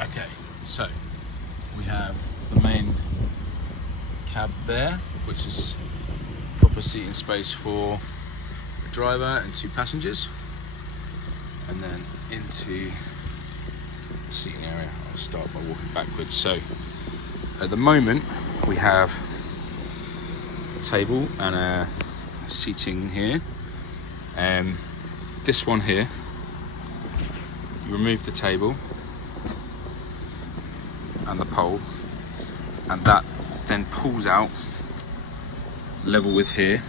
Okay, so we have the main cab there, which is proper seating space for a driver and 2 passengers, and then into the seating area. I'll start by walking backwards. So at the moment we have a table and a seating here. This one here, you remove the table and the pole, and that then pulls out level with here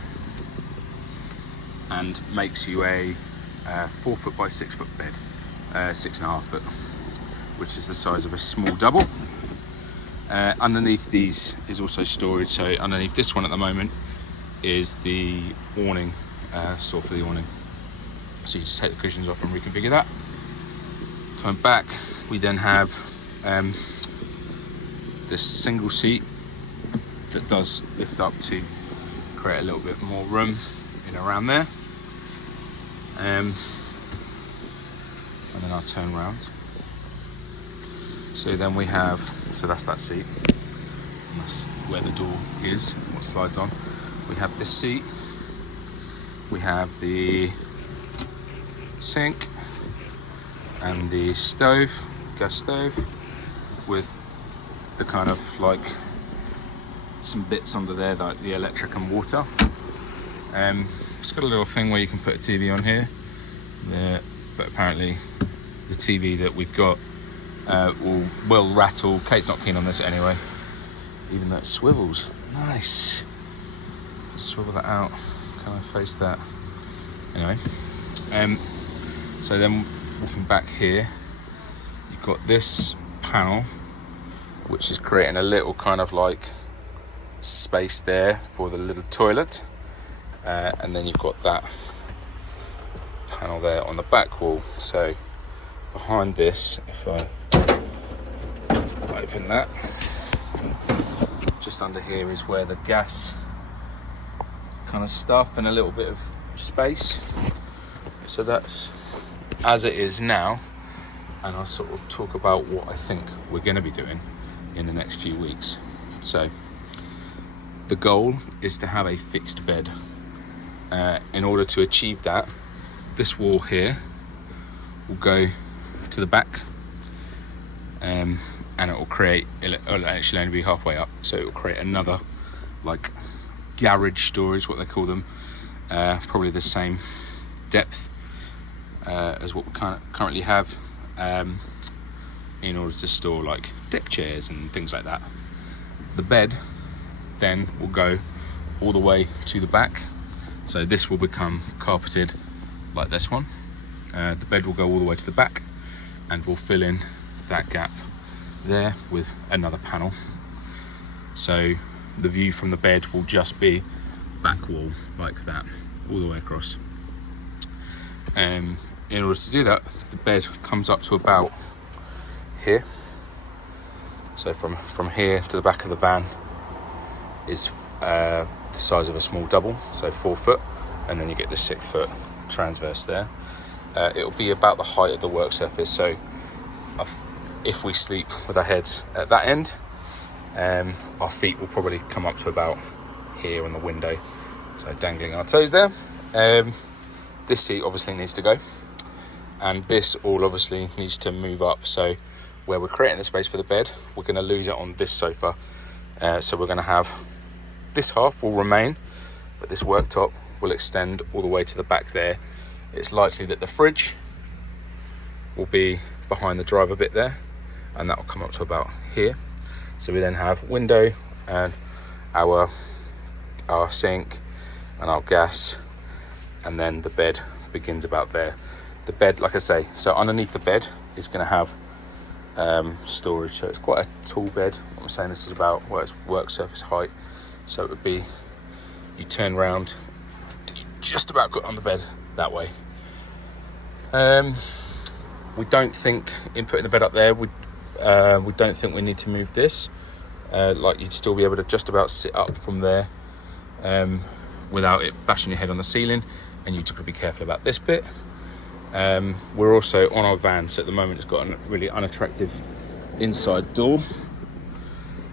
and makes you a 4 foot by 6 foot bed, 6.5 foot, which is the size of a small double. Underneath these is also storage. So underneath this one at the moment is the awning, store for the awning. So you just take the cushions off and reconfigure that. Coming back, we then have this single seat that does lift up to create a little bit more room in around there. And then I'll turn around. So then we have, so that's that seat. And that's where the door is, what slides on. We have this seat. We have the sink and the stove, gas stove, with the kind of like some bits under there, like the electric and water. It's got a little thing where you can put a TV on here, but apparently the TV that we've got will rattle. Kate's not keen on this anyway, even though it swivels. Nice. Let's swivel that out. Can I face that? Anyway, so then walking back here, you've got this panel, which is creating a little kind of like space there for the little toilet, and then you've got that panel there on the back wall. So behind this, if I open that, just under here is where the gas kind of stuff and a little bit of space. So that's as it is now, and I'll sort of talk about what I think we're going to be doing in the next few weeks. So the goal is to have a fixed bed. In order to achieve that, this wall here will go to the back, and it will actually only be halfway up, so it will create another like garage storage, what they call them, probably the same depth as what we currently have, in order to store like deck chairs and things like that. The bed then will go all the way to the back, so this will become carpeted like this one. The bed will go all the way to the back, and we'll fill in that gap there with another panel. So the view from the bed will just be back wall like that, all the way across. In order to do that, the bed comes up to about here. So from here to the back of the van is the size of a small double, so 4 foot, and then you get the 6 foot transverse there. It'll be about the height of the work surface, so if we sleep with our heads at that end, our feet will probably come up to about here on the window, so dangling our toes there. This seat obviously needs to go, and this all obviously needs to move up. So where we're creating the space for the bed, we're going to lose it on this sofa. So we're going to have this half will remain, but this worktop will extend all the way to the back there. It's likely that the fridge will be behind the driver bit there, and that will come up to about here. So we then have window and our sink and our gas, and then the bed begins about there. The bed, like I say, so underneath the bed is going to have storage. So it's quite a tall bed. I'm saying this is about, well, it's work surface height. So it would be, you turn around, you just about got on the bed that way. We don't think in putting the bed up there, we don't think we need to move this. Like you'd still be able to just about sit up from there without it bashing your head on the ceiling, and you've got to be careful about this bit. We're also on our van, so at the moment it's got a really unattractive inside door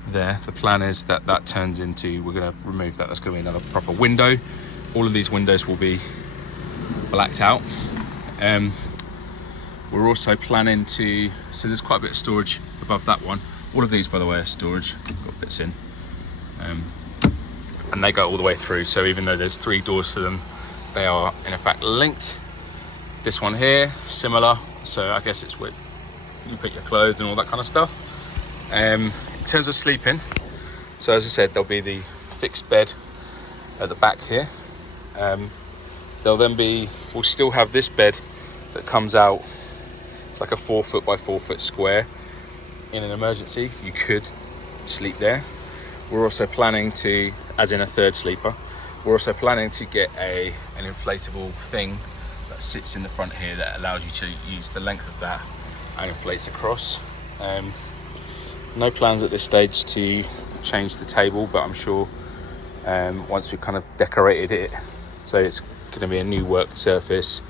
there. The plan is that that turns into, we're going to remove that, that's going to be another proper window. All of these windows will be blacked out. We're also planning to, so there's quite a bit of storage above that one. All of these, by the way, are storage, got bits in, and they go all the way through. So even though there's 3 doors to them, they are in effect linked. This one here, similar. So I guess it's where you put your clothes and all that kind of stuff. In terms of sleeping, so as I said, there'll be the fixed bed at the back here. There'll then be, we'll still have this bed that comes out. It's like a 4 foot by 4 foot square. In an emergency, you could sleep there. We're also planning to, as in a third sleeper, we're also planning to get an inflatable thing that sits in the front here that allows you to use the length of that and inflates across. No plans at this stage to change the table, but I'm sure once we've kind of decorated it, so it's going to be a new worked surface,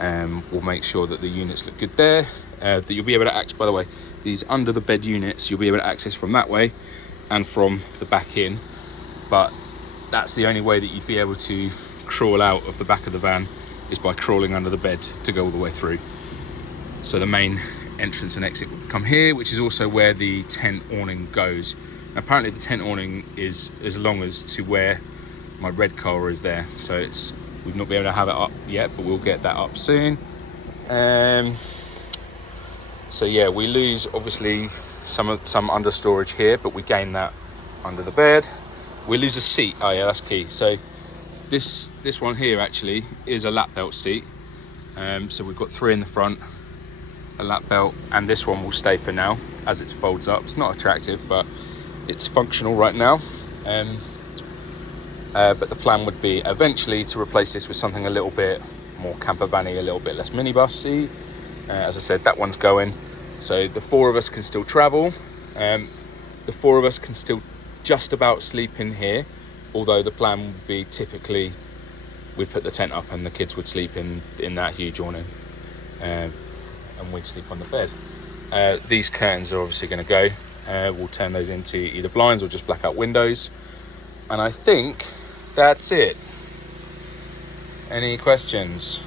we'll make sure that the units look good there. That you'll be able to access, by the way, these under the bed units, you'll be able to access from that way and from the back in, but that's the only way that you'd be able to crawl out of the back of the van, is by crawling under the bed to go all the way through. So the main entrance and exit would come here, which is also where the tent awning goes. Now, apparently the tent awning is as long as to where my red car is there, so it's, we've not been able to have it up yet, but we'll get that up soon. So yeah, we lose obviously some under storage here, but we gain that under the bed. We lose a seat. Oh yeah, that's key. So this one here actually is a lap belt seat. So we've got 3 in the front, a lap belt, and this one will stay for now as it folds up. It's not attractive, but it's functional right now. But the plan would be eventually to replace this with something a little bit more campervan-y, a little bit less minibus-y. As I said, that one's going, so the 4 of us can still travel. The 4 of us can still just about sleep in here, although the plan would be typically we'd put the tent up and the kids would sleep in that huge awning, and we'd sleep on the bed. These curtains are obviously going to go. We'll turn those into either blinds or just blackout windows, and I think that's it. Any questions?